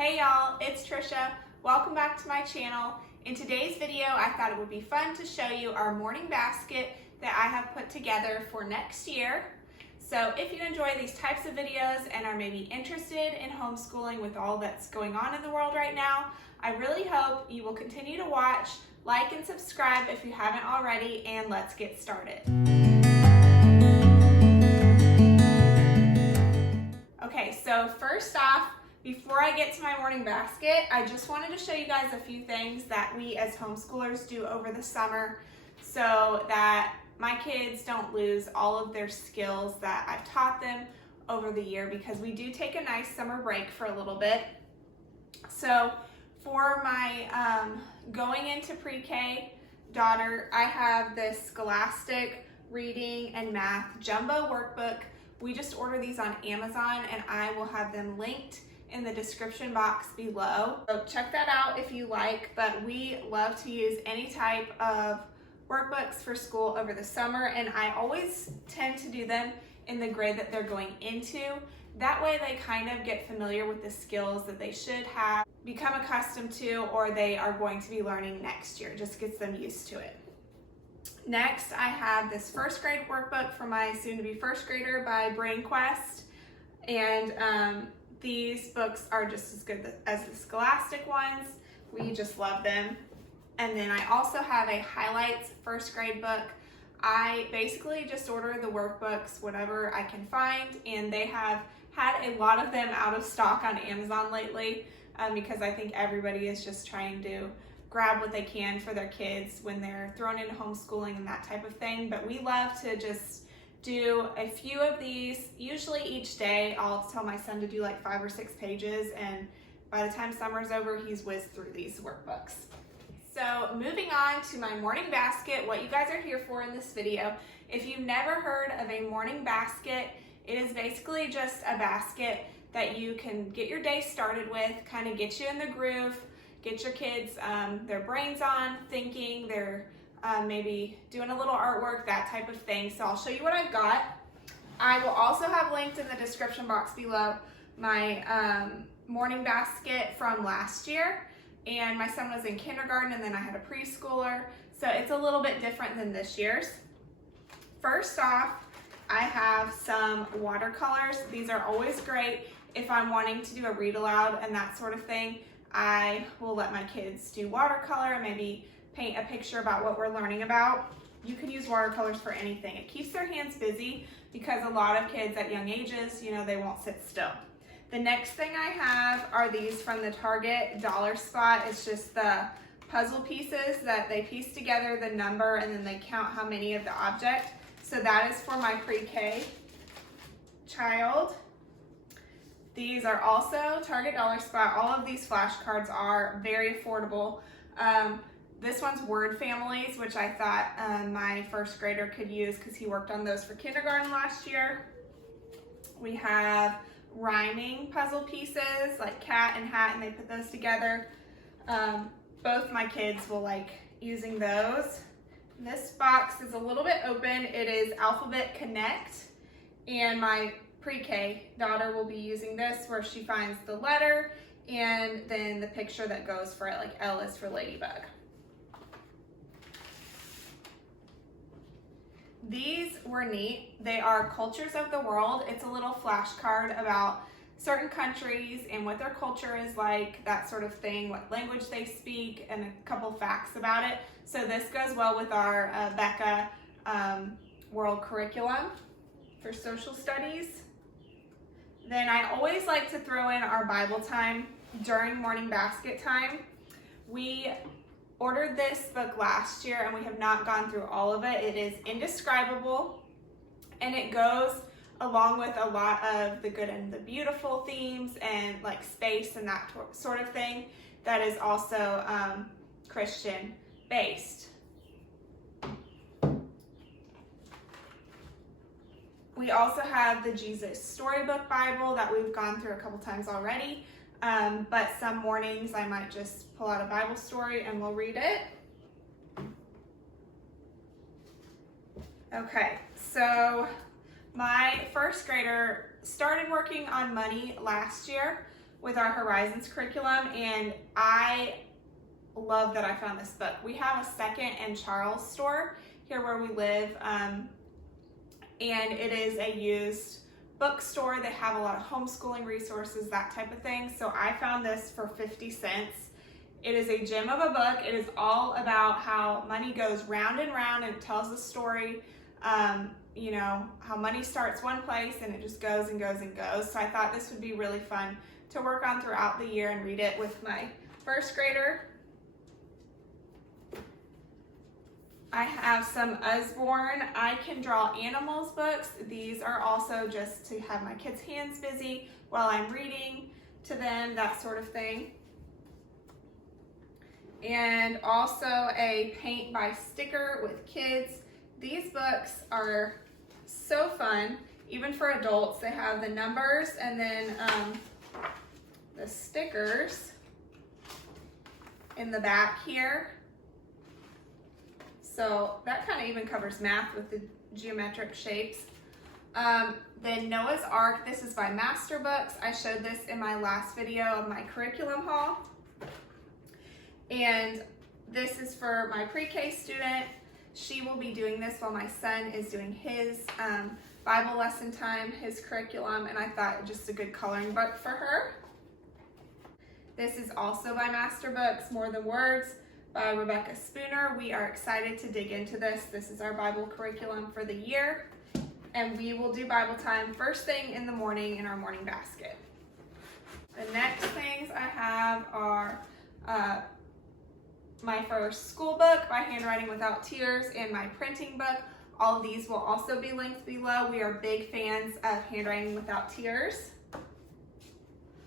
Hey y'all, it's Trisha. Welcome back to my channel. In today's video, I thought it would be fun to show you our morning basket that I have put together for next year. So if you enjoy these types of videos and are maybe interested in homeschooling with all that's going on in the world right now, I really hope you will continue to watch, like and subscribe if you haven't already, and let's get started. Okay, so first off, before I get to my morning basket, I just wanted to show you guys a few things that we as homeschoolers do over the summer so that my kids don't lose all of their skills that I've taught them over the year, because we do take a nice summer break for a little bit. So for my going into pre-K daughter, I have this Scholastic reading and math jumbo workbook. We just order these on Amazon, and I will have them linked in the description box below. So check that out if you like, but we love to use any type of workbooks for school over the summer, and I always tend to do them in the grade that they're going into. That way they kind of get familiar with the skills that they should have, become accustomed to, or they are going to be learning next year. Just gets them used to it. Next, I have this first grade workbook for my soon-to-be first grader by Brain Quest, and these books are just as good as the Scholastic ones. We just love them. And then I also have a highlights first grade book. I basically just order the workbooks whatever I can find, and they have had a lot of them out of stock on Amazon lately because I think everybody is just trying to grab what they can for their kids when they're thrown into homeschooling and that type of thing. But we love to just do a few of these, usually each day. I'll tell my son to do like 5 or 6 pages, and by the time summer's over, he's whizzed through these workbooks. So moving on to my morning basket, what you guys are here for in this video. If you've never heard of a morning basket, it is basically just a basket that you can get your day started with, kind of get you in the groove, get your kids their brains on, thinking, they're maybe doing a little artwork, that type of thing. So I'll show you what I've got. I will also have linked in the description box below my morning basket from last year. And my son was in kindergarten, and then I had a preschooler, so it's a little bit different than this year's. First off, I have some watercolors. These are always great if I'm wanting to do a read aloud and that sort of thing. I will let my kids do watercolor and maybe paint a picture about what we're learning about. You can use watercolors for anything. It keeps their hands busy because a lot of kids at young ages, they won't sit still. The next thing I have are these from the Target dollar spot. It's just the puzzle pieces that they piece together the number, and then they count how many of the object. So that is for my pre-K child. These are also Target dollar spot. All of these flashcards are very affordable. This one's word families, which I thought my first grader could use because he worked on those for kindergarten last year. We have rhyming puzzle pieces like cat and hat, and they put those together. Both my kids will like using those. This box is a little bit open. It is Alphabet Connect, and my pre-K daughter will be using this, where she finds the letter and then the picture that goes for it, like L is for ladybug. These were neat. They are cultures of the world. It's a little flashcard about certain countries and what their culture is like, that sort of thing, what language they speak, and a couple facts about it. So this goes well with our Becca world curriculum for social studies. Then I always like to throw in our Bible time during morning basket time. We ordered this book last year, and we have not gone through all of it. It is indescribable, and it goes along with a lot of the good and the beautiful themes and like space and that sort of thing that is also Christian based. We also have the Jesus Storybook Bible that we've gone through a couple times already. But some mornings I might just pull out a Bible story and we'll read it. Okay, so my first grader started working on money last year, with our Horizons curriculum, and I love that I found this book. We have a Second and Charles store here where we live, and it is a used bookstore. They have a lot of homeschooling resources, that type of thing. So I found this for 50 cents. It is a gem of a book. It is all about how money goes round and round, and it tells the story, you know, how money starts one place and it just goes and goes and goes. So I thought this would be really fun to work on throughout the year and read it with my first grader. I have some Usborne I Can Draw Animals books. These are also just to have my kids' hands busy while I'm reading to them, that sort of thing. And also a paint by sticker with kids. These books are so fun, even for adults. They have the numbers and then the stickers in the back here. So that kind of even covers math with the geometric shapes. Then Noah's Ark, this is by Master Books. I showed this in my last video of my curriculum haul. And this is for my pre-K student. She will be doing this while my son is doing his Bible lesson time, his curriculum, and I thought just a good coloring book for her. This is also by Master Books, More Than Words, by Rebecca Spooner. We are excited to dig into this. This is our Bible curriculum for the year, and we will do Bible time first thing in the morning in our morning basket. The next things I have are my first school book by Handwriting Without Tears and my printing book. All of these will also be linked below. We are big fans of Handwriting Without Tears.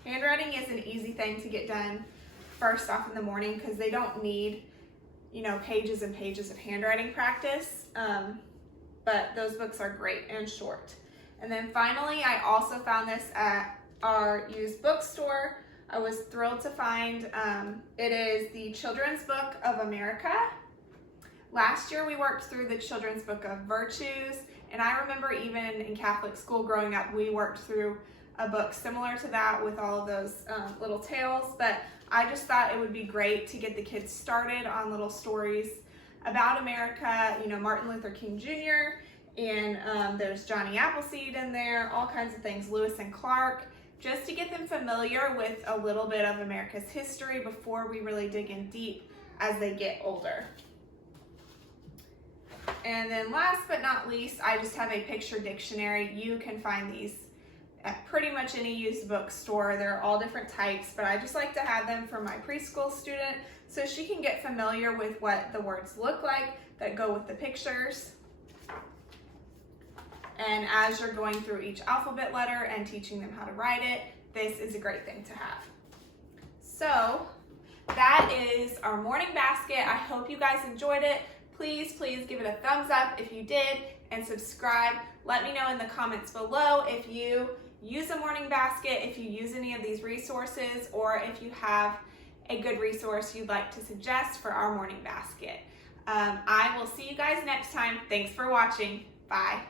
Handwriting is an easy thing to get done first off in the morning because they don't need, you know, pages and pages of handwriting practice, but those books are great and short. And then finally, I also found this at our used bookstore. I was thrilled to find it is the Children's Book of America. Last year we worked through the Children's Book of Virtues, and I remember even in Catholic school growing up, we worked through a book similar to that with all of those little tales, but I just thought it would be great to get the kids started on little stories about America, you know, Martin Luther King Jr., and there's Johnny Appleseed in there, all kinds of things, Lewis and Clark, just to get them familiar with a little bit of America's history before we really dig in deep as they get older. And then last but not least, I just have a picture dictionary. You can find these at pretty much any used bookstore. They're all different types, but I just like to have them for my preschool student so she can get familiar with what the words look like that go with the pictures. And as you're going through each alphabet letter and teaching them how to write it, this is a great thing to have. So that is our morning basket. I hope you guys enjoyed it. Please give it a thumbs up if you did, and subscribe. Let me know in the comments below if you use a morning basket, if you use any of these resources, or if you have a good resource you'd like to suggest for our morning basket. I will see you guys next time. Thanks for watching. Bye.